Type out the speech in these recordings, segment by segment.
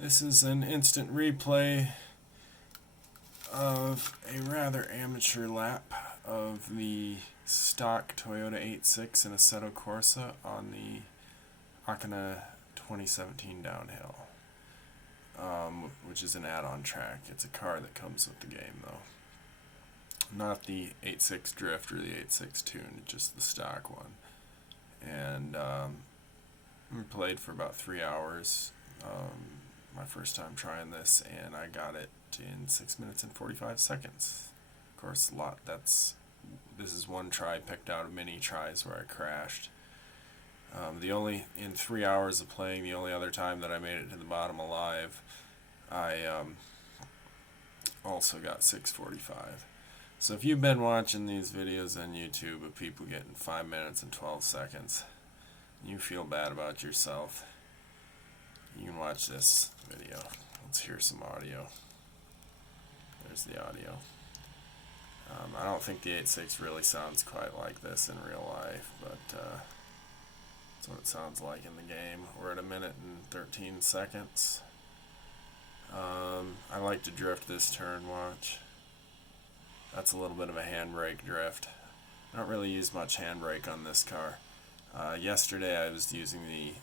This is an instant replay of a rather amateur lap of the stock Toyota AE86 and Assetto Corsa on the Akina 2017 downhill, which is an add-on track. It's a car that comes with the game, though. Not the 86 Drift or the 86 Tune, just the stock one. And we played for about 3 hours. My first time trying this, and I got it in 6 minutes and 45 seconds. Of course, this is one try picked out of many tries where I crashed. In 3 hours of playing, the only other time that I made it to the bottom alive, I also got 6:45. So if you've been watching these videos on YouTube of people getting 5 minutes and 12 seconds, you feel bad about yourself, you can watch this video. Let's hear some audio. There's the audio. I don't think the 86 really sounds quite like this in real life, but that's what it sounds like in the game. We're at 1 minute and 13 seconds. I like to drift this turn, watch. That's a little bit of a handbrake drift. I don't really use much handbrake on this car. Yesterday I was using the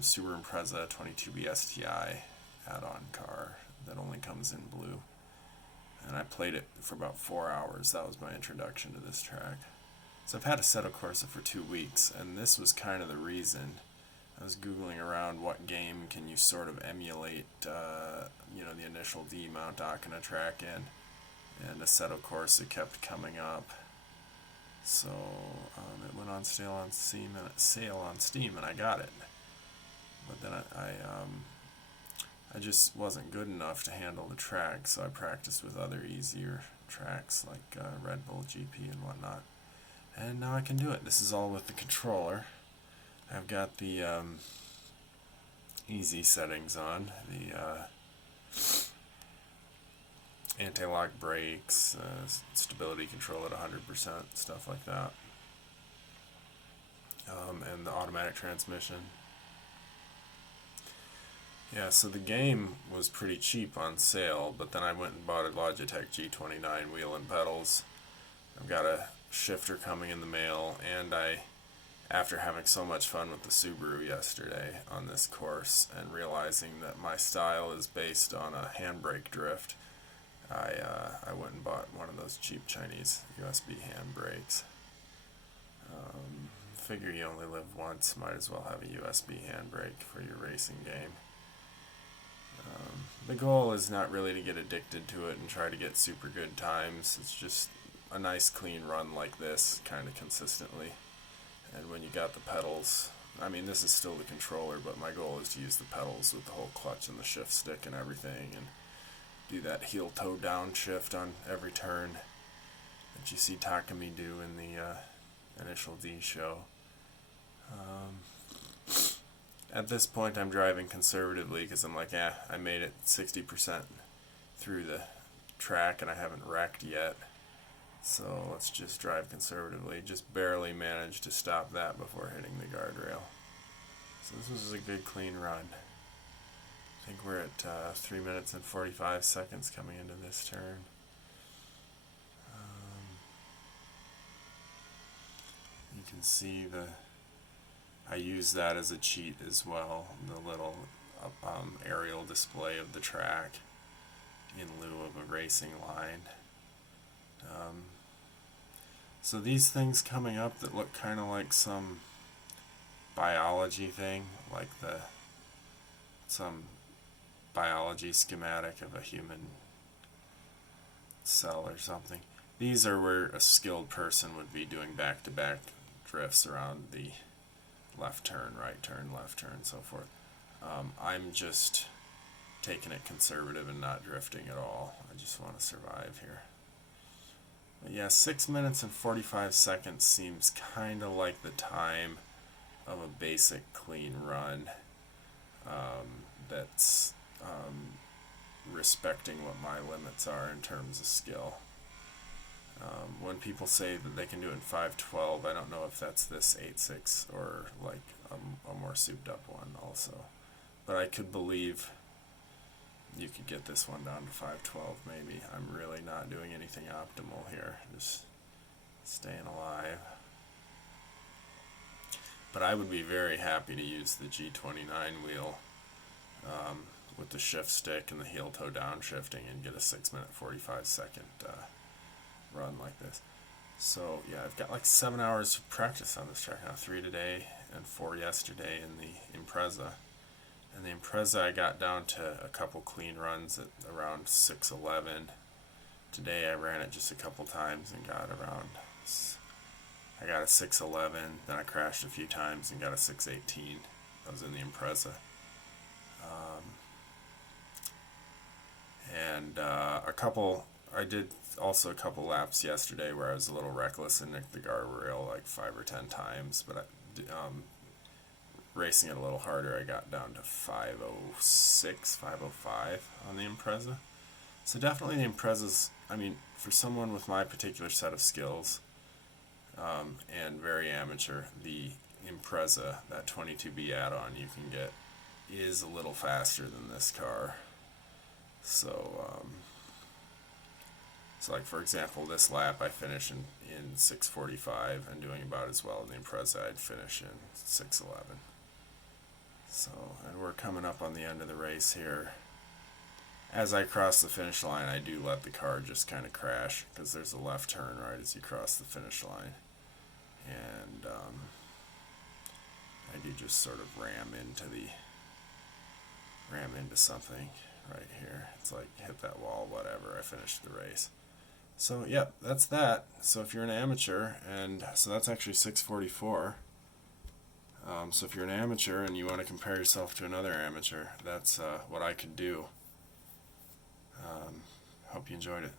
Subaru Impreza 22B STI add-on car that only comes in blue, and I played it for about 4 hours. That was my introduction to this track. So I've had Assetto Corsa for 2 weeks, and this was kind of the reason. I was googling around what game can you sort of emulate the initial D Mt Akina track in, and Assetto Corsa kept coming up. So it went on sale on Steam, and I got it. But then I just wasn't good enough to handle the track, so I practiced with other easier tracks like Red Bull GP and whatnot. And now I can do it. This is all with the controller. I've got the easy settings on, the anti-lock brakes, stability control at 100%, stuff like that, and the automatic transmission. Yeah, so the game was pretty cheap on sale, but then I went and bought a Logitech G29 wheel and pedals. I've got a shifter coming in the mail, and after having so much fun with the Subaru yesterday on this course and realizing that my style is based on a handbrake drift, I went and bought one of those cheap Chinese USB handbrakes. Figure you only live once, might as well have a USB handbrake for your racing game. The goal is not really to get addicted to it and try to get super good times. It's just a nice clean run like this, kind of consistently. And when you got the pedals, I mean, this is still the controller, but my goal is to use the pedals with the whole clutch and the shift stick and everything, and do that heel toe down shift on every turn that you see Takumi do in the initial D show. At this point I'm driving conservatively because I'm like, I made it 60% through the track and I haven't wrecked yet. So let's just drive conservatively. Just barely managed to stop that before hitting the guardrail. So this was a good clean run. I think we're at 3 minutes and 45 seconds coming into this turn. You can see I use that as a cheat as well, the little aerial display of the track in lieu of a racing line. So these things coming up that look kind of like some biology thing, like some biology schematic of a human cell or something. These are where a skilled person would be doing back-to-back drifts around the left turn, right turn, left turn, so forth. I'm just taking it conservative and not drifting at all. I just want to survive here. But yeah, 6 minutes and 45 seconds seems kind of like the time of a basic clean run that's respecting what my limits are in terms of skill. When people say that they can do it in 5:12, I don't know if that's this 86 or like a more souped up one also. But I could believe you could get this one down to 512 maybe. I'm really not doing anything optimal here, just staying alive. But I would be very happy to use the G29 wheel with the shift stick and the heel toe downshifting and get a 6-minute 45-second run like this. So yeah, I've got like 7 hours of practice on this track now, 3 today and 4 yesterday in the Impreza. And the Impreza I got down to a couple clean runs at around 6:11. Today I ran it just a couple times and got around, I got a 6:11, then I crashed a few times and got a 6:18. I was in the Impreza. I did also a couple laps yesterday where I was a little reckless and nicked the guardrail like 5 or 10 times, but racing it a little harder, I got down to 5:06, 5:05 on the Impreza. So definitely the Impreza's, I mean, for someone with my particular set of skills, and very amateur, the Impreza, that 22B add-on you can get, is a little faster than this car. So, like for example, this lap I finished in 6:45 and doing about as well in the Impreza I'd finish in 6:11. So, and we're coming up on the end of the race here. As I cross the finish line, I do let the car just kind of crash because there's a left turn right as you cross the finish line. And I do just sort of ram into something right here. It's like hit that wall, whatever. I finished the race. So yep, that's that. So if you're an amateur, and so that's actually 6:44. So if you're an amateur and you want to compare yourself to another amateur, that's what I could do. Hope you enjoyed it.